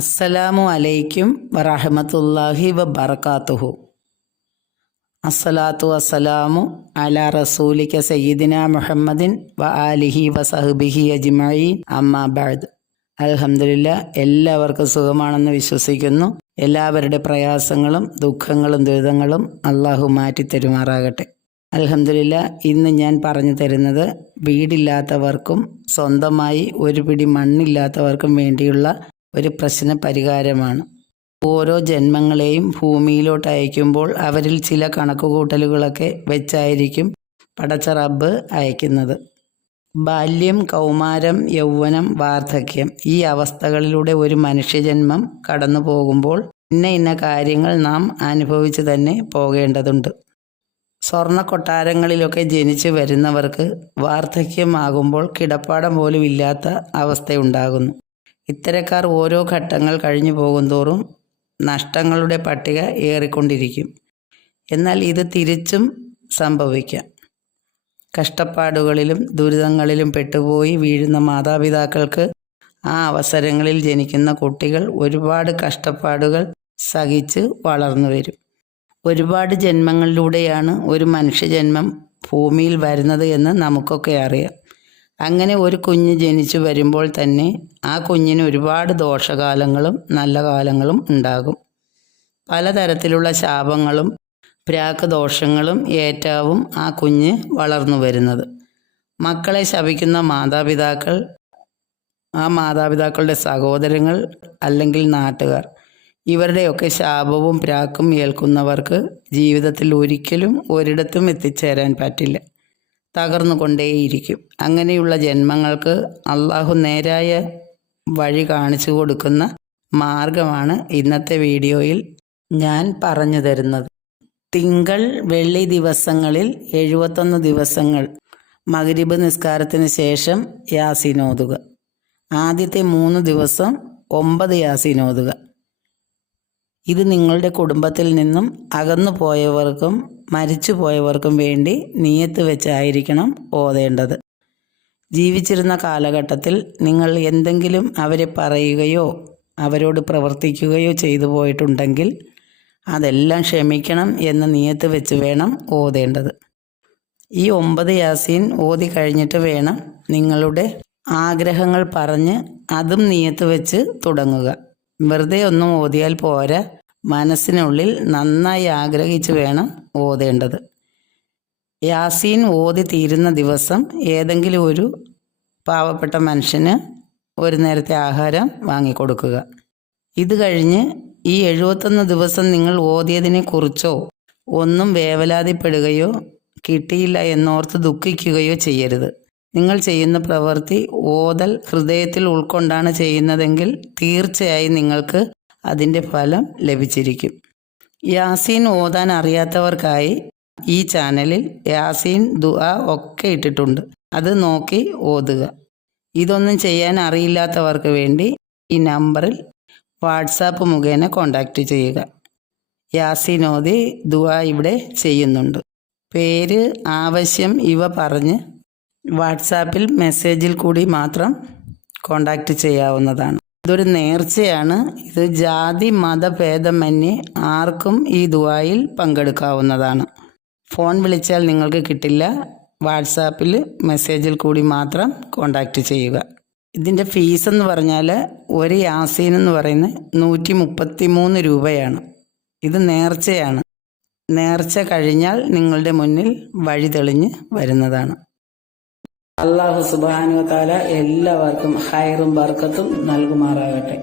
അസ്സലാമു അലൈക്കും വറഹമത്തല്ലാഹി വബർക്കാത്തുഹു അസ്സലാത്തു വസ്സലാമു അല റസൂലിക്ക സയ്യിദിന മുഹമ്മദിൻ വ ആലിഹി വസഹബിഹി അജ്മഈൻ. അമ്മാ ബഅദ്. അൽഹംദുലില്ല എല്ലാവർക്കും സുഖമാണെന്ന് വിശ്വസിക്കുന്നു. എല്ലാവരുടെ പ്രയാസങ്ങളും ദുഃഖങ്ങളും ദുരിതങ്ങളും അള്ളാഹു മാറ്റി തരുമാറാകട്ടെ അലഹമില്ല ഇന്ന് ഞാൻ പറഞ്ഞു തരുന്നത് വീടില്ലാത്തവർക്കും സ്വന്തമായി ഒരു പിടി മണ്ണില്ലാത്തവർക്കും വേണ്ടിയുള്ള ഒരു പ്രശ്ന പരിഹാരമാണ് ഓരോ ജന്മങ്ങളെയും ഭൂമിയിലോട്ട് അയക്കുമ്പോൾ അവരിൽ ചില കണക്കുകൂട്ടലുകളൊക്കെ വെച്ചായിരിക്കും പടച്ച റബ്ബ് അയക്കുന്നത്. ബാല്യം കൗമാരം യൗവനം വാർദ്ധക്യം ഈ അവസ്ഥകളിലൂടെ ഒരു മനുഷ്യജന്മം കടന്നു പോകുമ്പോൾ ഇന്ന ഇന്ന കാര്യങ്ങൾ നാം അനുഭവിച്ചു തന്നെ പോകേണ്ടതുണ്ട്. സ്വർണ കൊട്ടാരങ്ങളിലൊക്കെ ജനിച്ചു വരുന്നവർക്ക് വാർദ്ധക്യമാകുമ്പോൾ കിടപ്പാടം പോലും ഇല്ലാത്ത അവസ്ഥയുണ്ടാകുന്നു. ഇത്തരക്കാർ ഓരോ ഘട്ടങ്ങൾ കഴിഞ്ഞു പോകുന്തോറും നഷ്ടങ്ങളുടെ പട്ടിക ഏറിക്കൊണ്ടിരിക്കും. എന്നാൽ ഇത് തിരിച്ചും സംഭവിക്കാം. കഷ്ടപ്പാടുകളിലും ദുരിതങ്ങളിലും പെട്ടുപോയി വീഴുന്ന മാതാപിതാക്കൾക്ക് ആ അവസരങ്ങളിൽ ജനിക്കുന്ന കുട്ടികൾ ഒരുപാട് കഷ്ടപ്പാടുകൾ സഹിച്ച് വളർന്നു വരും. ഒരുപാട് ജന്മങ്ങളിലൂടെയാണ് ഒരു മനുഷ്യജന്മം ഭൂമിയിൽ വരുന്നത് എന്ന് നമുക്കൊക്കെ അറിയാം. അങ്ങനെ ഒരു കുഞ്ഞ് ജനിച്ചു വരുമ്പോൾ തന്നെ ആ കുഞ്ഞിന് ഒരുപാട് ദോഷകാലങ്ങളും നല്ല കാലങ്ങളും ഉണ്ടാകും. പലതരത്തിലുള്ള ശാപങ്ങളും പ്രാക്ക് ദോഷങ്ങളും ഏറ്റാവും ആ കുഞ്ഞ് വളർന്നു വരുന്നത്. മക്കളെ ശപിക്കുന്ന മാതാപിതാക്കൾ ആ മാതാപിതാക്കളുടെ സഹോദരങ്ങൾ അല്ലെങ്കിൽ നാട്ടുകാർ ഇവരുടെയൊക്കെ ശാപവും പ്രാക്കും ഏൽക്കുന്നവർക്ക് ജീവിതത്തിൽ ഒരിക്കലും ഒരിടത്തും എത്തിച്ചേരാൻ പറ്റില്ല. തകർന്നുകൊണ്ടേയിരിക്കും. അങ്ങനെയുള്ള ജന്മങ്ങൾക്ക് അള്ളാഹു നേരായ വഴി കാണിച്ചു കൊടുക്കുന്ന മാർഗമാണ് ഇന്നത്തെ വീഡിയോയിൽ ഞാൻ പറഞ്ഞു തരുന്നത്. തിങ്കൾ വെള്ളി ദിവസങ്ങളിൽ എഴുപത്തൊന്ന് ദിവസങ്ങൾ മകരിബ് നിസ്കാരത്തിന് ശേഷം യാസിനോതുക. ആദ്യത്തെ മൂന്ന് ദിവസം ഒമ്പത് യാസീനോതുക. ഇത് നിങ്ങളുടെ കുടുംബത്തിൽ നിന്നും അകന്നു പോയവർക്കും മരിച്ചു പോയവർക്കും വേണ്ടി നീയത്ത് വെച്ചായിരിക്കണം ഓതേണ്ടത്. ജീവിച്ചിരുന്ന കാലഘട്ടത്തിൽ നിങ്ങൾ എന്തെങ്കിലും അവരെ പറയുകയോ അവരോട് പ്രവർത്തിക്കുകയോ ചെയ്തു പോയിട്ടുണ്ടെങ്കിൽ അതെല്ലാം ക്ഷമിക്കണം എന്ന് നീയത്ത് വെച്ച് വേണം ഓതേണ്ടത്. ഈ ഒമ്പത് യാസീൻ ഓതി കഴിഞ്ഞിട്ട് വേണം നിങ്ങളുടെ ആഗ്രഹങ്ങൾ പറഞ്ഞ് അതും നീയത്ത് വെച്ച് തുടങ്ങുക. വെറുതെ ഒന്നും ഓതിയാൽ പോരാ. മനസ്സിനുള്ളിൽ നന്നായി ആഗ്രഹിച്ചു വേണം ഓതേണ്ടത്. യാസീൻ ഓതി തീരുന്ന ദിവസം ഏതെങ്കിലും ഒരു പാവപ്പെട്ട മനുഷ്യന് ഒരു നേരത്തെ ആഹാരം വാങ്ങിക്കൊടുക്കുക. ഇത് കഴിഞ്ഞ് ഈ എഴുപത്തൊന്ന് ദിവസം നിങ്ങൾ ഓതിയതിനെ കുറിച്ചോ ഒന്നും വേവലാതിപ്പെടുകയോ കിട്ടിയില്ല എന്നോർത്ത് ദുഃഖിക്കുകയോ ചെയ്യരുത്. നിങ്ങൾ ചെയ്യുന്ന പ്രവൃത്തി ഓതൽ ഹൃദയത്തിൽ ഉൾക്കൊണ്ടാണ് ചെയ്യുന്നതെങ്കിൽ തീർച്ചയായും നിങ്ങൾക്ക് അതിന്റെ ഫലം ലഭിച്ചിരിക്കും. യാസീൻ ഓതാൻ അറിയാത്തവർക്കായി ഈ ചാനലിൽ യാസീൻ ദുആ ഒക്കെ ഇട്ടിട്ടുണ്ട്. അത് നോക്കി ഓതുക. ഇതൊന്നും ചെയ്യാൻ അറിയില്ലാത്തവർക്ക് വേണ്ടി ഈ നമ്പറിൽ വാട്സാപ്പ് മുഖേന കോണ്ടാക്റ്റ് ചെയ്യുക. യാസീൻ ഓതി ദുആ ഇവിടെ ചെയ്യുന്നുണ്ട്. പേര് ആവശ്യം ഇവ പറഞ്ഞ് വാട്സാപ്പിൽ മെസ്സേജിൽ കൂടി മാത്രം കോണ്ടാക്റ്റ് ചെയ്യാവുന്നതാണ്. ഇതൊരു നേർച്ചയാണ്. ഇത് ജാതി മതഭേദമന്യേ ആർക്കും ഈ ദുആയിൽ പങ്കെടുക്കാവുന്നതാണ്. ഫോൺ വിളിച്ചാൽ നിങ്ങൾക്ക് കിട്ടില്ല. വാട്സാപ്പിൽ മെസ്സേജിൽ കൂടി മാത്രം കോണ്ടാക്റ്റ് ചെയ്യുക. ഇതിന്റെ ഫീസ് എന്ന് പറഞ്ഞാൽ ഒരു യാസീൻ എന്ന് പറയുന്നത് നൂറ്റി മുപ്പത്തി മൂന്ന് രൂപയാണ്. ഇത് നേർച്ചയാണ്. നേർച്ച കഴിഞ്ഞാൽ നിങ്ങളുടെ മുന്നിൽ വഴി തെളിഞ്ഞ് വരുന്നതാണ്. അള്ളാഹു സുബാനു താല എല്ലാവർക്കും ഹൈറും ബർക്കത്തും നൽകുമാറാകട്ടെ.